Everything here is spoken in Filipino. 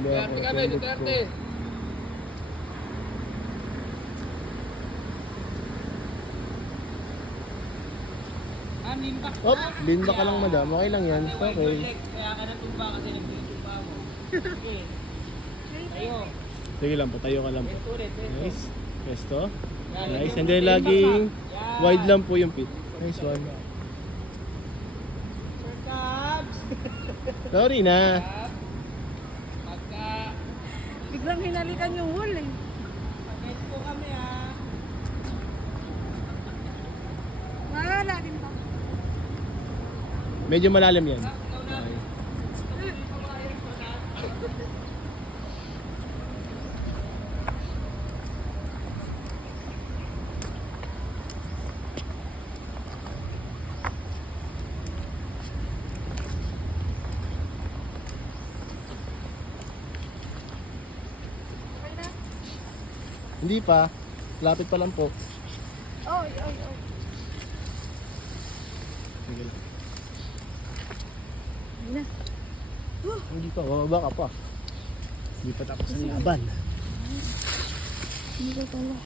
Hindi ako. Duterte kami, Pindot ko. Duterte. Nimba. Op, limba ka lang madam. Okay lang yan. Okay. Kaya ka natumba kasi nagtitumba mo. Sige. Tayo. Sige lang, patayo ka lang po. Ulit. Nice. Pesto. Nice. And then laging wide lang po yung pit. Nice one. Sir Cubs. Sorry na. Pagka. Biglang hinalikan yung wall eh. Pag-guess po kami ha. Wala din ba? Medyo malalim yan. Okay na? Hindi pa. Lapit pa lang po. Oy, oy, oy. Sige lang. Hindi na. Hindi pa. Bababa ka pa. Hindi pa tapos ang laban. Hindi ko pala.